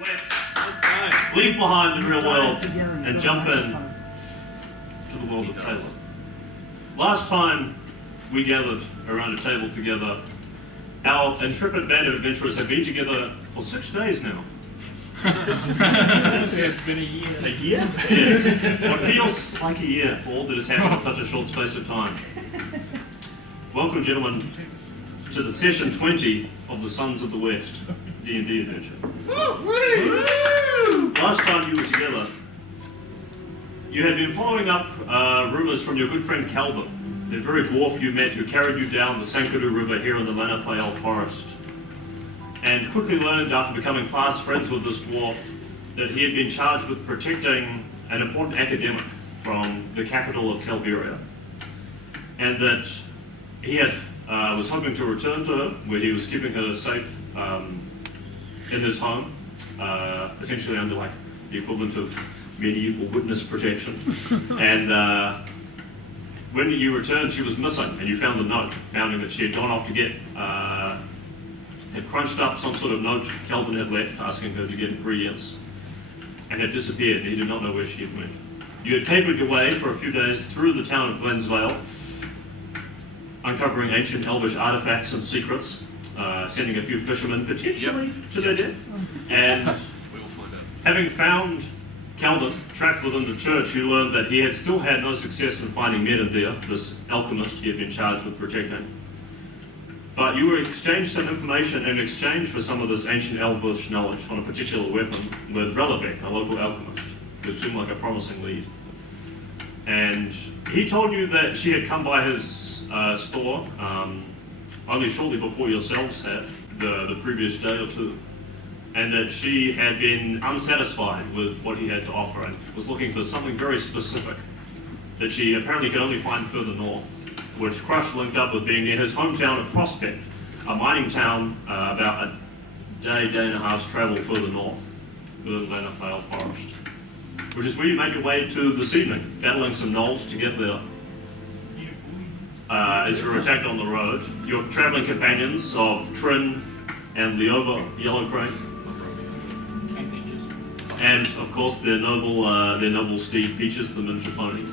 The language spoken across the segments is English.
Let's go. Leave behind the real world and jump in to the world of Taylor. Last time we gathered around a table together, our intrepid band of adventurers have been together for 6 days now. It's been a year. A year? Yes. What feels like a year for all that has happened in such a short space of time. Welcome, gentlemen, to the session 20 of the Sons of the West D&D adventure. Last time you were together, you had been following up rumours from your good friend Calvin, the very dwarf you met who carried you down the Sankadoo River here in the Lanathael forest, and quickly learned after becoming fast friends with this dwarf that he had been charged with protecting an important academic from the capital of Calveria, and that he had was hoping to return to her, where he was keeping her safe in his home, essentially under like the equivalent of medieval witness protection. And when you returned, she was missing, and you found the note, finding that she had gone off to get, had crunched up some sort of note Kelvin had left, asking her to get ingredients, and had disappeared. He did not know where she had went. You had capered your way for a few days through the town of Glensvale, uncovering ancient elvish artifacts and secrets, sending a few fishermen potentially to their death, and We will find out. having found Calvin trapped within the church, you learned that he had still had no success in finding Medivir, this alchemist he had been charged with protecting. But you were exchanged some information in exchange for some of this ancient elvish knowledge on a particular weapon with Relevec, a local alchemist, who seemed like a promising lead. And he told you that she had come by his store only shortly before yourselves had, the previous day or two, and that she had been unsatisfied with what he had to offer and was looking for something very specific that she apparently could only find further north, which Crush linked up with being near his hometown of Prospect, a mining town about a day and a half's travel further north within Lanathael Forest, which is where you make your way to this evening, battling some gnolls to get there. As you were attacked on the road, your travelling companions of Trin and Leova, Yellow Crane, and of course their noble steed Peaches, the miniature pony.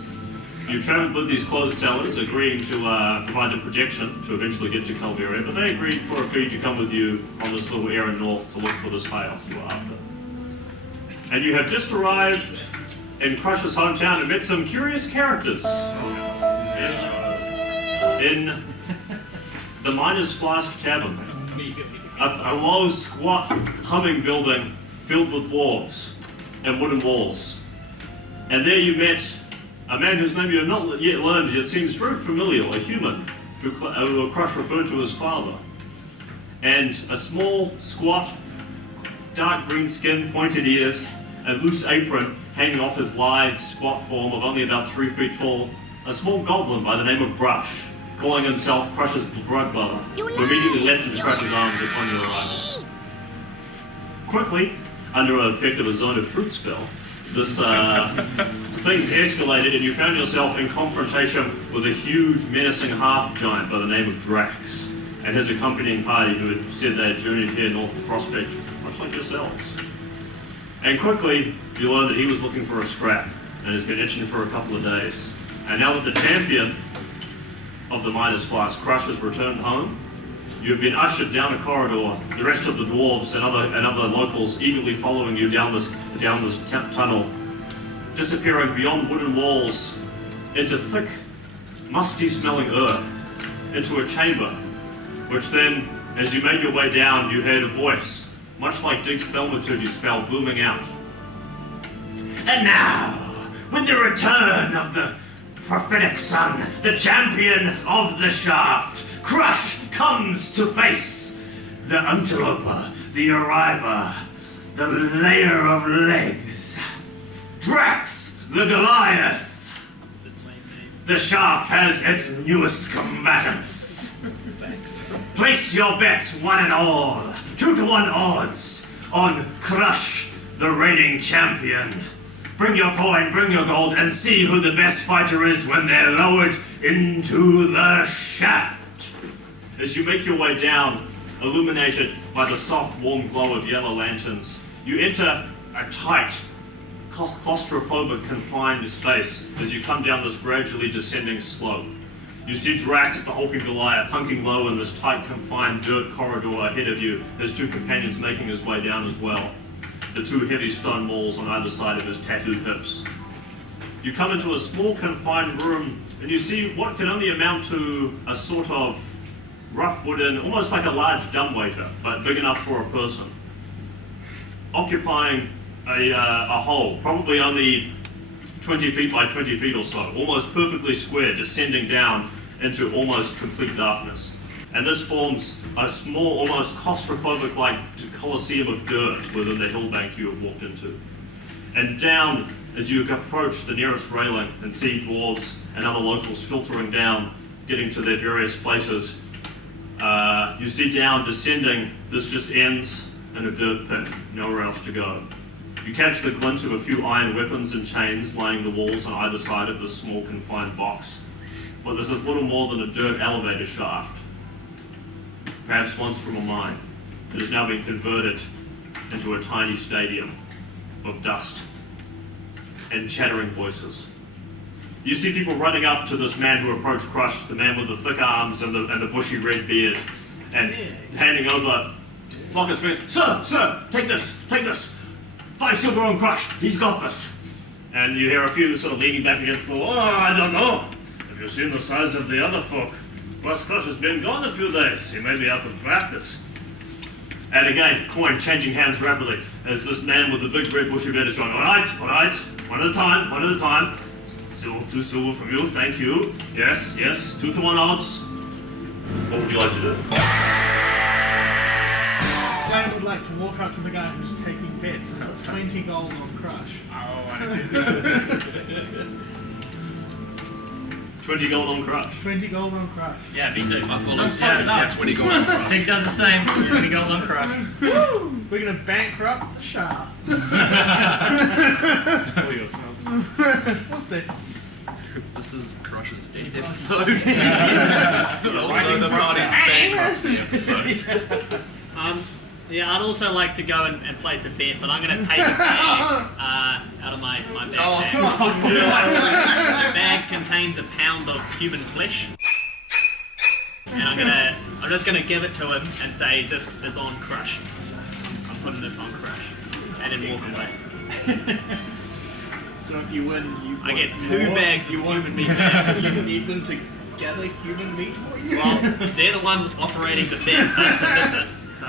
You travelled with these clothes sellers, agreeing to provide them protection to eventually get to Calveria, but they agreed for a fee to come with you on this little errand north to look for this high-off you were after. And you have just arrived in Crush's hometown and met some curious characters. In the Miner's Flask Tavern, a low, squat, humming building filled with dwarves and wooden walls. And there you met a man whose name you have not yet learned, yet seems very familiar, a human, who Crush referred to as father. And a small, squat, dark green skin, pointed ears, and loose apron hanging off his lithe, squat form of only about 3 feet tall, a small goblin by the name of Brush, calling himself Crush's blood brother, who immediately leapt into Crush's arms upon your arrival. Quickly, under an effect of a Zone of Truth spell, this things escalated and you found yourself in confrontation with a huge, menacing half-giant by the name of Drax, and his accompanying party who had said they had journeyed here north to Prospect, much like yourselves. And quickly, you learned that he was looking for a scrap, and has been itching for a couple of days. And now that the champion of the Miner's Flask, Crush, has returned home, you have been ushered down a corridor, the rest of the dwarves and other locals eagerly following you down this tunnel, disappearing beyond wooden walls into thick, musty-smelling earth, into a chamber, which then, as you made your way down, you heard a voice, much like Dig's thaumaturgy spell, booming out. And now, with the return of the prophetic sun, the champion of the shaft, Crush comes to face the interloper, the arriver, the layer of legs, Drax the Goliath. The shaft has its newest combatants. Thanks. Place your bets, one and all, 2-to-1 odds on Crush, the reigning champion. Bring your coin, bring your gold, and see who the best fighter is when they're lowered into the shaft. As you make your way down, illuminated by the soft, warm glow of yellow lanterns, You enter a tight, claustrophobic, confined space as you come down this gradually descending slope. You see Drax, the hulking Goliath, hunking low in this tight, confined dirt corridor ahead of you, his two companions making his way down as well. The two heavy stone walls on either side of his tattooed hips. You come into a small, confined room, and you see what can only amount to a sort of rough wooden, almost like a large dumbwaiter, but big enough for a person. Occupying a hole, probably only 20 feet by 20 feet or so, almost perfectly square, descending down into almost complete darkness. And this forms a small, almost claustrophobic-like coliseum of dirt within the hillbank you have walked into. And down, as you approach the nearest railing and see dwarves and other locals filtering down, getting to their various places, you see down, descending, this just ends in a dirt pit, nowhere else to go. You catch the glint of a few iron weapons and chains lining the walls on either side of this small confined box. But this is little more than a dirt elevator shaft. Perhaps once from a mine, it has now been converted into a tiny stadium of dust and chattering voices. You see people running up to this man who approached Crush, the man with the thick arms and the bushy red beard, and handing over Locket's man. Sir, take this. 5 silver on Crush, he's got this. And you hear a few sort of leaning back against the wall. Oh, I don't know. Have you seen the size of the other folk? Plus Crush has been gone a few days. He may be out of practice. And again, coin changing hands rapidly as this man with the big red bushy beard is going, all right, one at a time. 2 silver from you, thank you. Yes, 2 to 1 odds. What would you like to do? I would like to walk up to the guy who's taking bets and put 20 gold on Crush. Oh, I did. 20 gold on Crush. 20 gold on Crush. Yeah, me too. I follow. Don't suck it up. 20 gold. Pig does the same. 20 gold on Crush. Woo! We're gonna bankrupt the shaft. Kill yourselves. We'll see. This is Crush's death episode. Also the party's bankruptcy episode. Yeah, I'd also like to go and place a bet, but I'm going to take a bag out of my backpack. The bag contains a pound of human flesh, and I'm just going to give it to him and say, "This is on Crush. I'm putting this on Crush," and then walk away. So if you win, I get 2 bags of human meat. You need them to gather human meat for you? Well, they're the ones operating the business. So,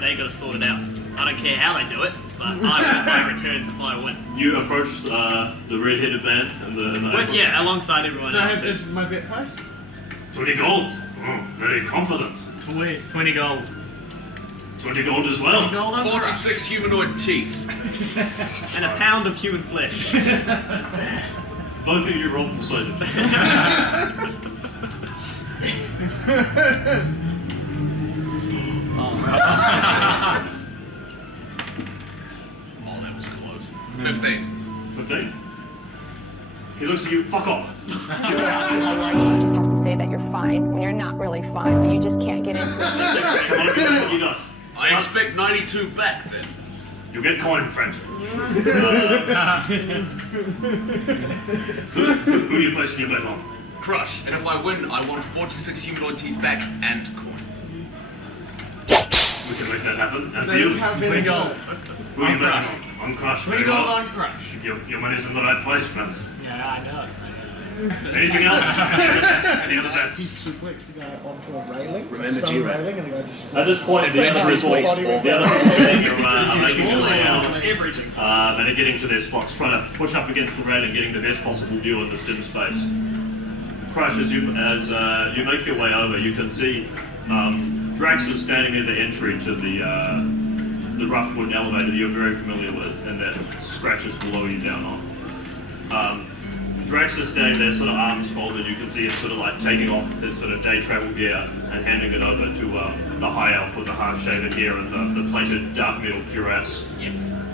they got to sort it out. I don't care how they do it, but I want my returns if I win. You approach the red-headed man and the But yeah, alongside everyone So else. is my bet placed? 20 gold. Oh, very confident. 20 gold. 20 gold as well. 20 gold on Crush. 46 humanoid teeth. And a pound of human flesh. Both of you roll persuasion. Oh, that was close. 15. 15. He looks at you, fuck off. You just have to say that you're fine when you're not really fine, but you just can't get into it. Come on, what you got? I expect 92 back then. You get coin, friend. Who are you placing your bet on? Crush. And if I win, I want 46 humanoid teeth back and coin. We can make that happen. And for you, 20 gold. who are you On betting Crush. on? On Crush. 20 Very gold well. on Crush. Your money's in the right place, friend. Yeah, I know. Anything else? Any other bets? He suplexed the guy onto a railing, Remember a stone G-Ray. railing, and the guy just At this point, the Adventurer's waste. The other players are making their way out Everything. and are getting to their spots, trying to push up against the railing, getting the best possible view in this dim space. Crush, as you make your way over, you can see Drax is standing near the entry to the rough wooden elevator that you're very familiar with, and that scratches below you down on. Drax is standing there, sort of arms folded. You can see him sort of like taking off his sort of day travel gear and handing it over to the high elf with the half-shaven hair and the plated dark metal cuirass,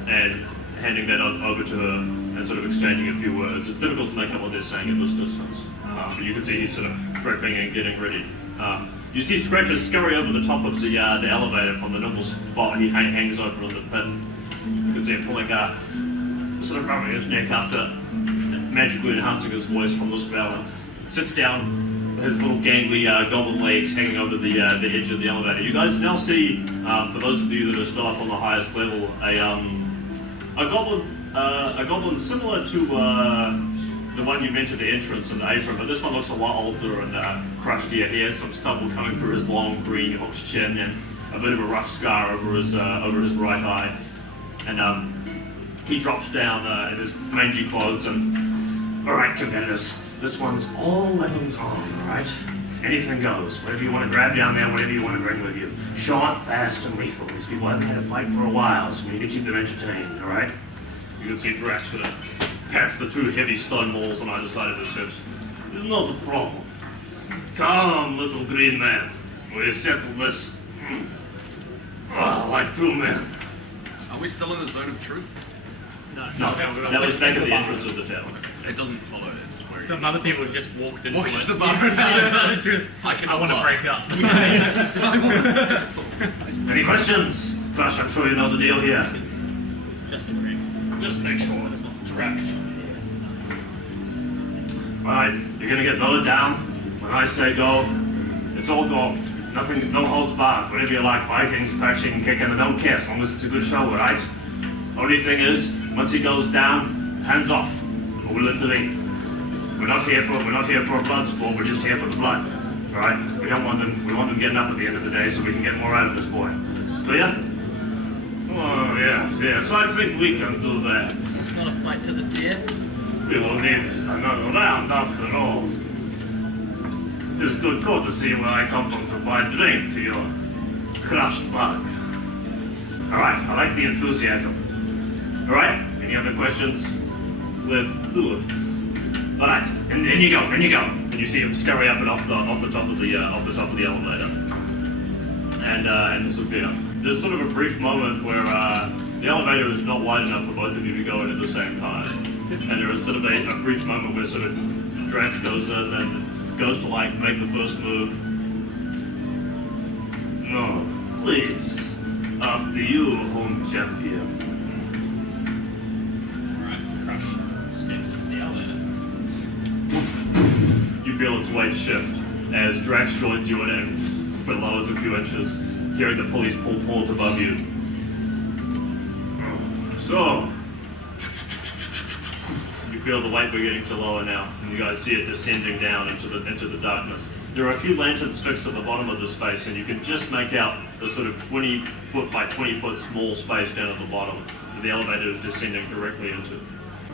and handing that over to her and sort of exchanging a few words. It's difficult to make out what they're saying at this distance, but you can see he's sort of prepping and getting ready. You see Scratches scurry over the top of the elevator from the normal spot he hangs over in the pit. can see him pulling sort of rubbing his neck after magically enhancing his voice from the spell, and sits down, his little gangly goblin legs hanging over the edge of the elevator. You guys now see, for those of you that are still up on the highest level, a goblin similar to the one you met at the entrance in the apron, but this one looks a lot older and crushed here. He has some stubble coming through his long green hooked chin and a bit of a rough scar over his right eye. And he drops down in his mangy clothes and, alright competitors, this one's all weapons on, alright? Anything goes. Whatever you want to grab down there, whatever you want to bring with you. Short, fast, and lethal. These people haven't had a fight for a while, so we need to keep them entertained, alright? You can see Drax sort of pats the two heavy stone walls on either side of his hips. It's not a problem. Come, little green man. We'll settle this. Like two men. Are we still in the zone of truth? No, that was back at the entrance of the tower. It doesn't follow. It's where Some other people have just walked into Walked it. to the bar. I want to break up. Any questions? Gosh, I'm sure you know the deal here. Just a break. Just make sure there's not Drax. Right, you're gonna get lowered down. When I say go, it's all go. Nothing, no holds barred. Whatever you like, biting, scratching, kicking, I don't care as long as it's a good show, right? Only thing is, once he goes down, hands off, or we'll intervene. We're not here for a blood sport. We're just here for the blood, all right? We want them getting up at the end of the day so we can get more out of this boy. Clear? Oh yes. I think we can do that. It's not a fight to the death. We will need another round after all. It is good courtesy where I come from to buy drink to your crushed bug. Alright, I like the enthusiasm. Alright, any other questions? Let's do it. Alright, and in you go. And you see him scurry up and off the top of the elevator. And disappear. There's sort of a brief moment where the elevator is not wide enough for both of you to go in at the same time. And there is sort of a brief moment where sort of Drax goes in and goes to like make the first move. No, please. After you, home champion. Alright, Crush steps into the elevator. You feel its weight shift as Drax joins you and lowers a few inches, hearing the pulleys pull taut above you. So, you feel the weight beginning to lower now, and you guys see it descending down into the darkness. There are a few lanterns fixed at the bottom of the space, and you can just make out the sort of 20-foot by 20-foot small space down at the bottom that the elevator is descending directly into.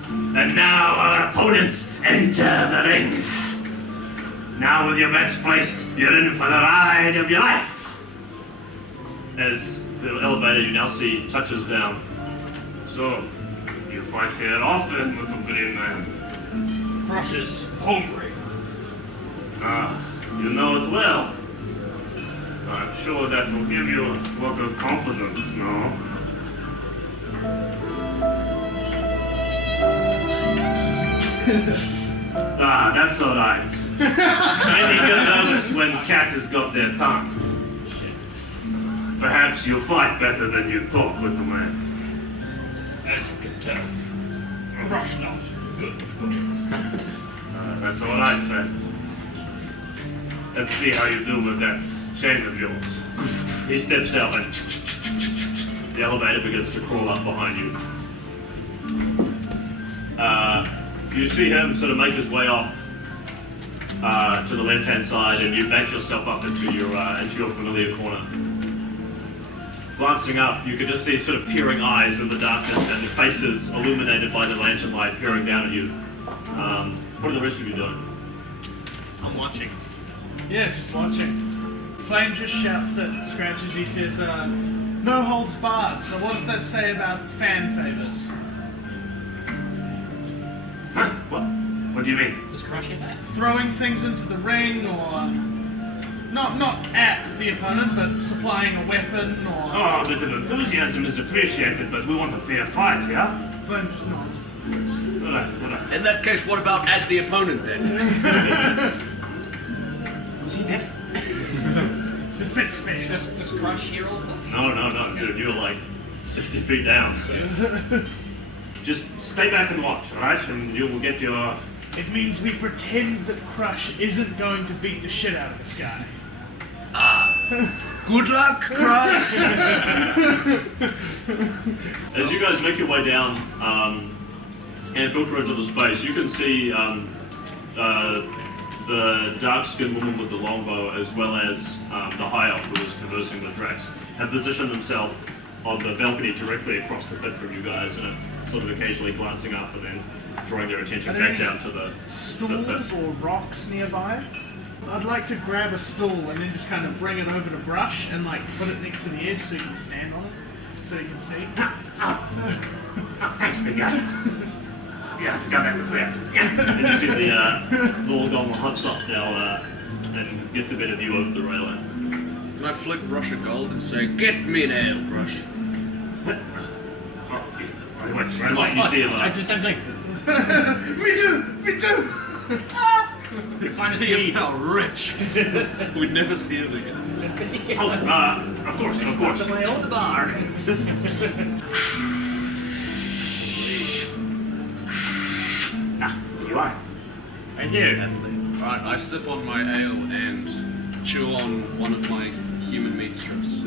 And now our opponents enter the ring. Now with your bets placed, you're in for the ride of your life. As the elevator you now see touches down. So, you fight here often, little green man. Crush is hungry. You know it well. I'm sure that will give you a lot of confidence, no? That's alright. Only get nervous when cat has got their tongue. Perhaps you'll fight better than you talk, little man. As you can tell, Crush not good with cookies. That's alright, friend. Let's see how you do with that chain of yours. He steps out and the elevator begins to crawl up behind you. You see him sort of make his way off to the left-hand side, and you back yourself up into your familiar corner. Glancing up, you can just see sort of peering eyes in the darkness and faces illuminated by the lantern light peering down at you. What are the rest of you doing? I'm watching. Yeah, just watching. Flame just shouts at Scratch as he says, no holds barred. So what does that say about fan favors? Huh? What do you mean? Just Crush it back. Throwing things into the ring, or not at the opponent, but supplying a weapon, or... Oh, a bit of enthusiasm is appreciated, but we want a fair fight, yeah? Flame just nods. Alright. In that case, what about at the opponent then? Was he deaf? It's a bit special. Does Crush hear all this? No, dude, you're like 60 feet down. So just stay back and watch, alright? And you will get your... It means we pretend that Crush isn't going to beat the shit out of this guy. Good luck, Crush! As you guys make your way down and filter into the space, you can see the dark-skinned woman with the longbow, as well as the high elf who was conversing with Drax, have positioned themselves on the balcony directly across the pit from you guys, and are sort of occasionally glancing up and then drawing their attention Are there back any down to the stools pit. or rocks nearby? I'd like to grab a stool and then just kind of bring it over to Brush and like put it next to the edge so he can stand on it, so he can see. Oh, thanks, big guy. Yeah, I forgot that was there. Yeah. And you see the little golem hops up now and gets a better view over the railing. Can I flick Brush a gold and say, get me an ale, Brush? Right away, you see him. I just same thing. Me too! Me too! Fine as He's me. how rich. We'd never see him again. Oh, of course, of course. I own the bar. Here you are. Thank you. Alright, I sip on my ale and chew on one of my human meat strips.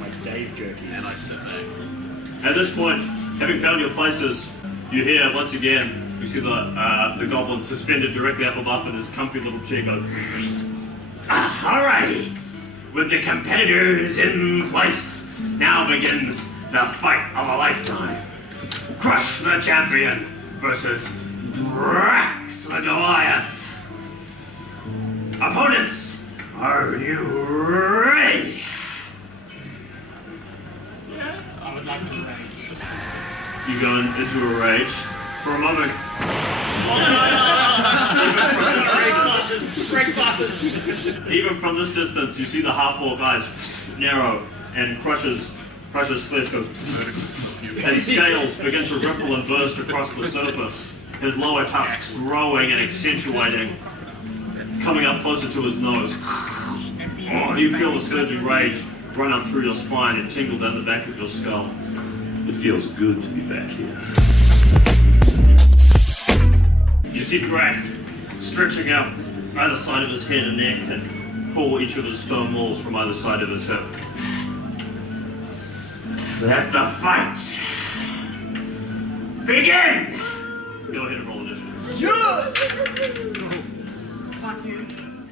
Like Dave jerky. And I sit back. At this point, having found your places, you hear once again, you see the goblin suspended directly up above in his comfy little chair go, alrighty, with the competitors in place, now begins the fight of a lifetime. Crush the champion versus Drax the Goliath. Opponents, are you ready? I would like to rage. You go into a rage. For a moment, Break glasses. even from this distance, you see the half-orc eyes narrow and Crush's flesh goes as scales begin to ripple and burst across the surface. His lower tusks growing and accentuating, coming up closer to his nose. Oh, you feel the surging rage run up through your spine and tingle down the back of your skull. It feels good to be back here. You see Drax stretching out either side of his head and neck and pull each of his stone walls from either side of his hip. Let the fight begin! Go ahead and roll initiative. Fuck you.